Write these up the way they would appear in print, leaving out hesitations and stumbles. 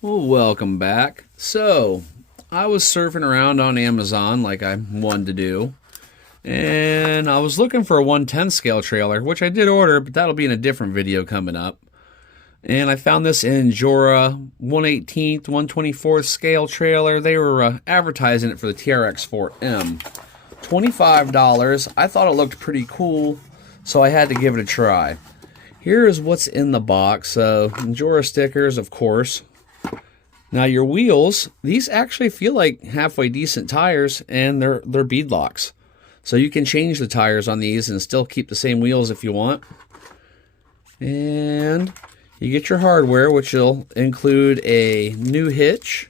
Well, welcome back. So, I was surfing around on Amazon like I wanted to do, and I was looking for a 110 scale trailer, which I did order, but that'll be in a different video coming up. And I found this injora 1/18th, 1/24th scale trailer. They were advertising it for the trx4m. $25. I thought it looked pretty cool, so I had to give it a try. Here is what's in the box. So, injora stickers, of course. Now your wheels, these actually feel like halfway decent tires, and they're bead locks. So you can change the tires on these and still keep the same wheels if you want. And you get your hardware, which will include a new hitch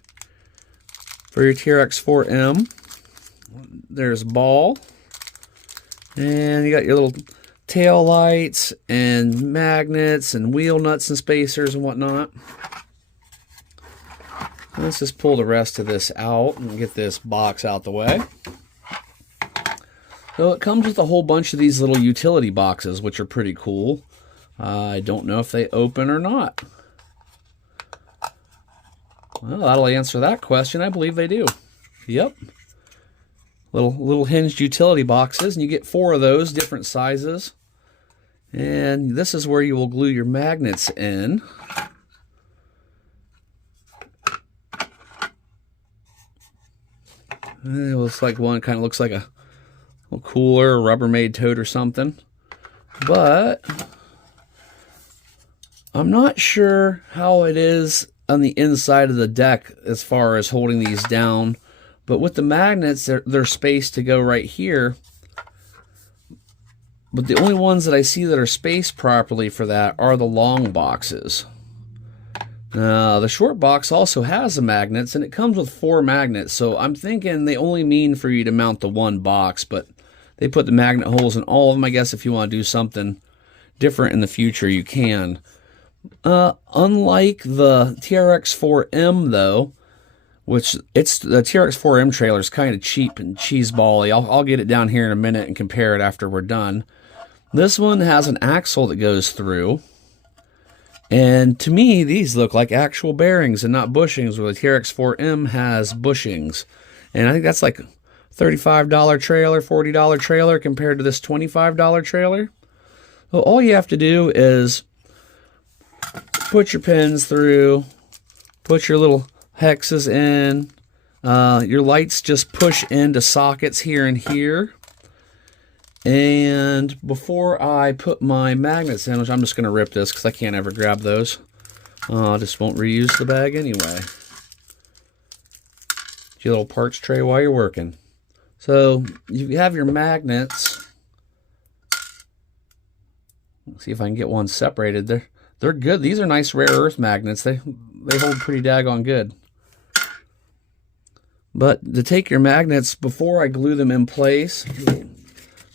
for your TRX4M. There's ball. And you got your little tail lights and magnets and wheel nuts and spacers and whatnot. Let's just pull the rest of this out and get this box out the way. So it comes with a whole bunch of these little utility boxes, which are pretty cool. I don't know if they open or not. Well, that'll answer that question. I believe they do. Yep. Little hinged utility boxes, and you get 4 of those, different sizes. And this is where you will glue your magnets in. It looks like one kind of looks like a little cooler, a Rubbermaid tote or something. But I'm not sure how it is on the inside of the deck as far as holding these down. But with the magnets, they're spaced to go right here. But the only ones that I see that are spaced properly for that are the long boxes. The short box also has the magnets, and it comes with 4 magnets, so I'm thinking they only mean for you to mount the one box, but they put the magnet holes in all of them. I guess if you want to do something different in the future, you can. Unlike the TRX4M, though, which the TRX4M trailer is kind of cheap and cheesebally. I'll get it down here in a minute and compare it after we're done. This one has an axle that goes through. And to me, these look like actual bearings and not bushings, where the TRX4M has bushings. And I think that's like a $35 trailer, $40 trailer compared to this $25 trailer. Well, all you have to do is put your pins through, put your little hexes in. Your lights just push into sockets here and here. And before I put my magnets in, which I'm just going to rip this because I can't ever grab those. I just won't reuse the bag anyway. Get your little parts tray while you're working. So you have your magnets. Let's see if I can get one separated. They're good. These are nice rare earth magnets. They hold pretty daggone good. But to take your magnets, before I glue them in place,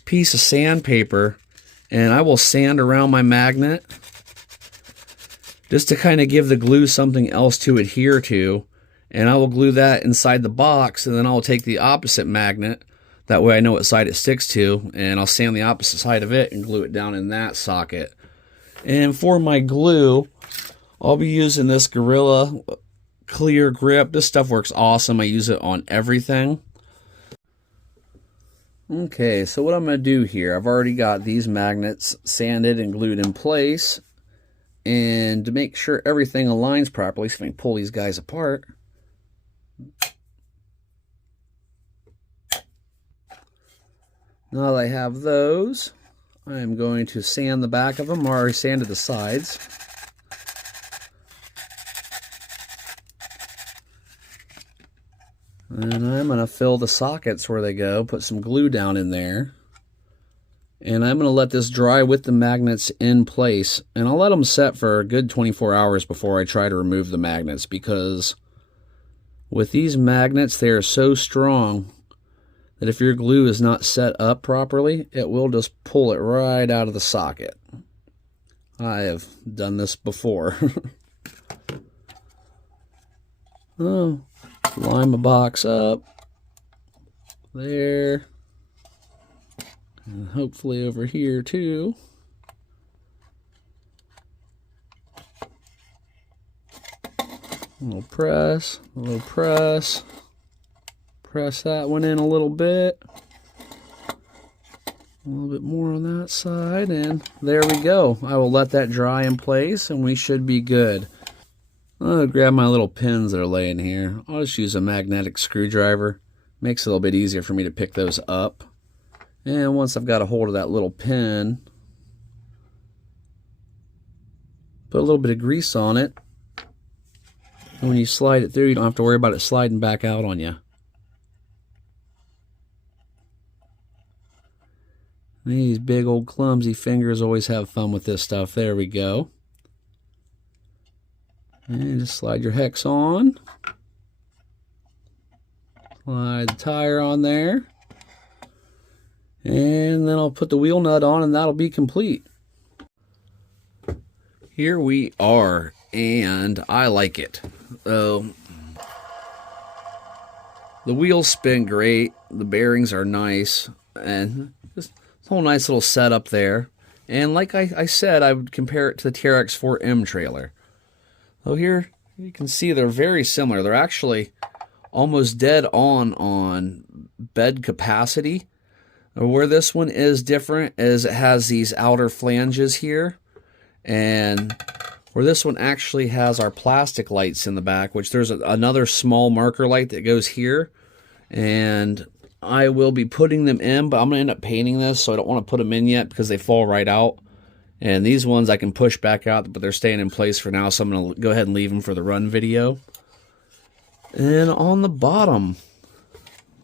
piece of sandpaper, and I will sand around my magnet just to kind of give the glue something else to adhere to. And I will glue that inside the box, and then I'll take the opposite magnet. That way I know what side it sticks to, and I'll sand the opposite side of it and glue it down in that socket. And for my glue, I'll be using this Gorilla Clear Grip. This stuff works awesome. I use it on everything. Okay, so what I'm going to do here, I've already got these magnets sanded and glued in place. And to make sure everything aligns properly, so I can pull these guys apart. Now that I have those, I'm going to sand the back of them. I already sanded the sides. And I'm going to fill the sockets where they go, put some glue down in there. And I'm going to let this dry with the magnets in place. And I'll let them set for a good 24 hours before I try to remove the magnets, because with these magnets, they are so strong that if your glue is not set up properly, it will just pull it right out of the socket. I have done this before. Oh. Line my box up there, and hopefully over here too. A little press, a little press. Press that one in a little bit. A little bit more on that side, and there we go. I will let that dry in place, and we should be good. I'll grab my little pins that are laying here. I'll just use a magnetic screwdriver. Makes it a little bit easier for me to pick those up. And once I've got a hold of that little pin, put a little bit of grease on it. And when you slide it through, you don't have to worry about it sliding back out on you. These big old clumsy fingers always have fun with this stuff. There we go. And just slide your hex on. Slide the tire on there. And then I'll put the wheel nut on, and that'll be complete. Here we are, and I like it. The wheels spin great. The bearings are nice, and just a whole nice little setup there. And like I said, I would compare it to the trx4m trailer. So here you can see they're very similar. They're actually almost dead on bed capacity. Where this one is different is it has these outer flanges here, and where this one actually has our plastic lights in the back, which there's another small marker light that goes here, and I will be putting them in, but I'm going to end up painting this, so I don't want to put them in yet because they fall right out. And these ones I can push back out, but they're staying in place for now, so I'm going to go ahead and leave them for the run video. And on the bottom,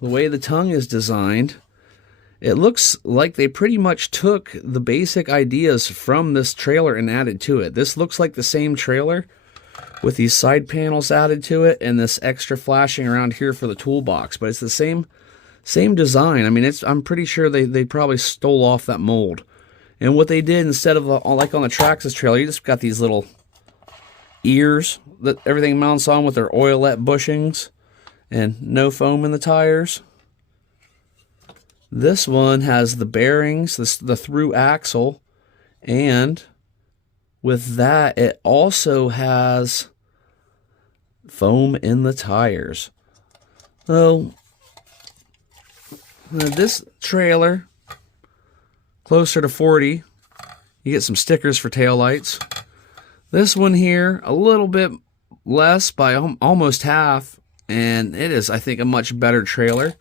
the way the tongue is designed, it looks like they pretty much took the basic ideas from this trailer and added to it. This looks like the same trailer with these side panels added to it and this extra flashing around here for the toolbox, but it's the same design. I mean, I'm pretty sure they probably stole off that mold. And what they did, instead of like on the Traxxas trailer, you just got these little ears that everything mounts on with their oilette bushings and no foam in the tires. This one has the bearings, the through axle, and with that, it also has foam in the tires. So, this trailer, closer to 40, you get some stickers for taillights. This one here, a little bit less by almost half, and it is, I think, a much better trailer.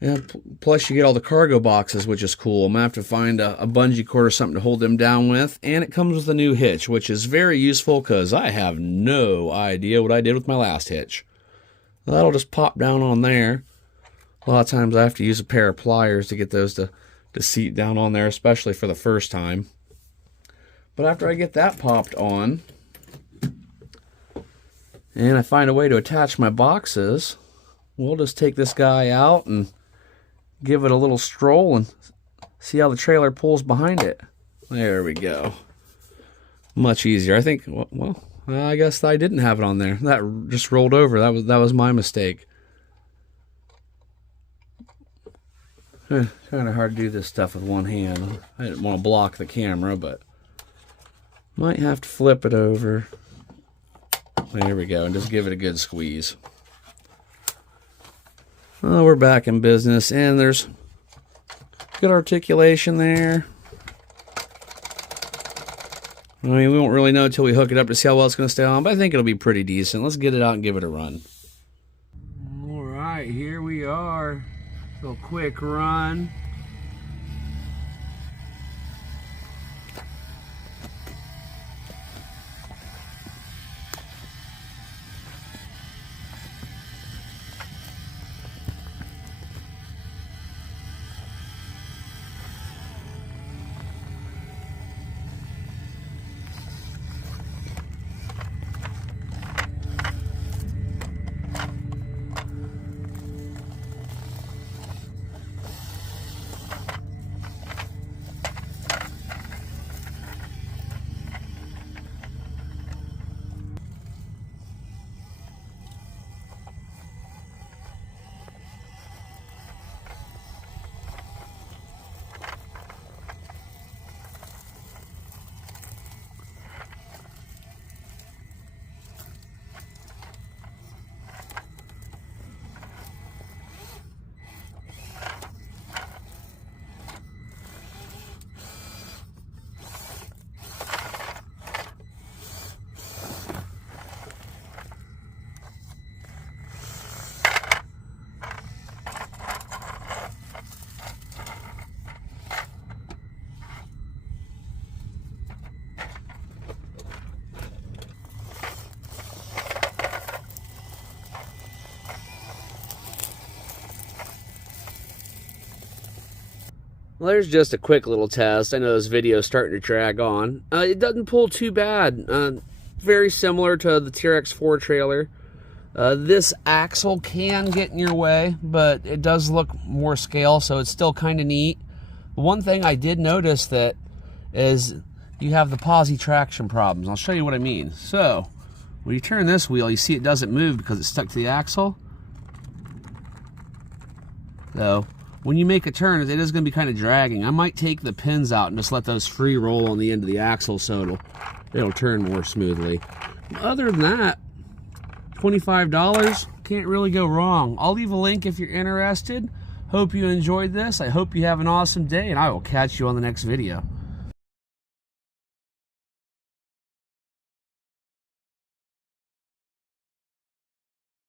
And plus you get all the cargo boxes, which is cool. I'm going to have to find a bungee cord or something to hold them down with. And it comes with a new hitch, which is very useful because I have no idea what I did with my last hitch. That'll just pop down on there. A lot of times I have to use a pair of pliers to get those to seat down on there, especially for the first time. But after I get that popped on, and I find a way to attach my boxes, we'll just take this guy out and give it a little stroll and see how the trailer pulls behind it. There we go. Much easier. I think, well, I guess I didn't have it on there. That just rolled over. That was my mistake. Kind of hard to do this stuff with one hand. I didn't want to block the camera, but might have to flip it over. There we go, and just give it a good squeeze. Well, we're back in business, and there's good articulation there. I mean, we won't really know until we hook it up to see how well it's going to stay on, but I think it'll be pretty decent. Let's get it out and give it a run. All right, here we are. A quick run. Well, there's just a quick little test. I know this video is starting to drag on. It doesn't pull too bad. Very similar to the TRX4 trailer. This axle can get in your way, but it does look more scale, so it's still kind of neat. One thing I did notice that is you have the posi traction problems. I'll show you what I mean. So when you turn this wheel, you see it doesn't move because it's stuck to the axle. So when you make a turn, it is going to be kind of dragging. I might take the pins out and just let those free roll on the end of the axle so it'll turn more smoothly. Other than that, $25, can't really go wrong. I'll leave a link if you're interested. Hope you enjoyed this. I hope you have an awesome day, and I will catch you on the next video.